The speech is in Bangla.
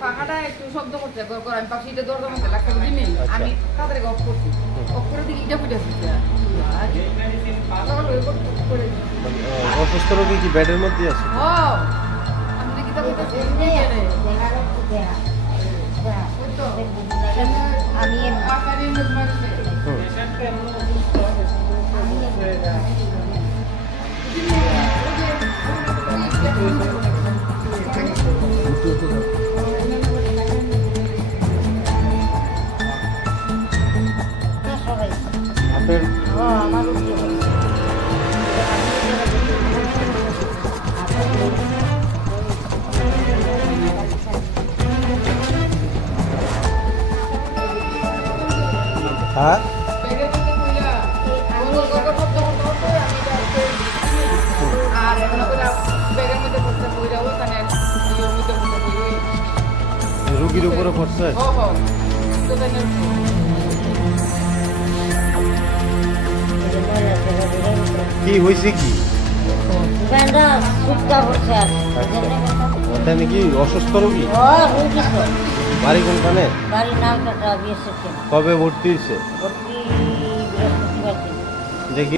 পাখাটা একটু শব্দ করছে আমি পাশে এটা দরজার মধ্যে লাগতে দিনে আমি তাড়াতাড়ি অফ করছি অফ করে দিকে ইটা ফুটেছে অসুস্থ রোগী কি বেডের মধ্যে আছে? আপনি কি তাহলে আমি আপনার আমার হ্যাঁ আর এখন ব্যাগের মধ্যে পড়ছে বইরা ওইখানে মধ্যে রোগীর উপরে পড়ছে? কি হয়েছে কি? ওটা নাকি অসুস্থ রোগী? রোগী তো বাড়ি কোনখানে? বাড়ি নাম কাটা বিএসএফ কবে ভর্তি হয়েছে? ভর্তি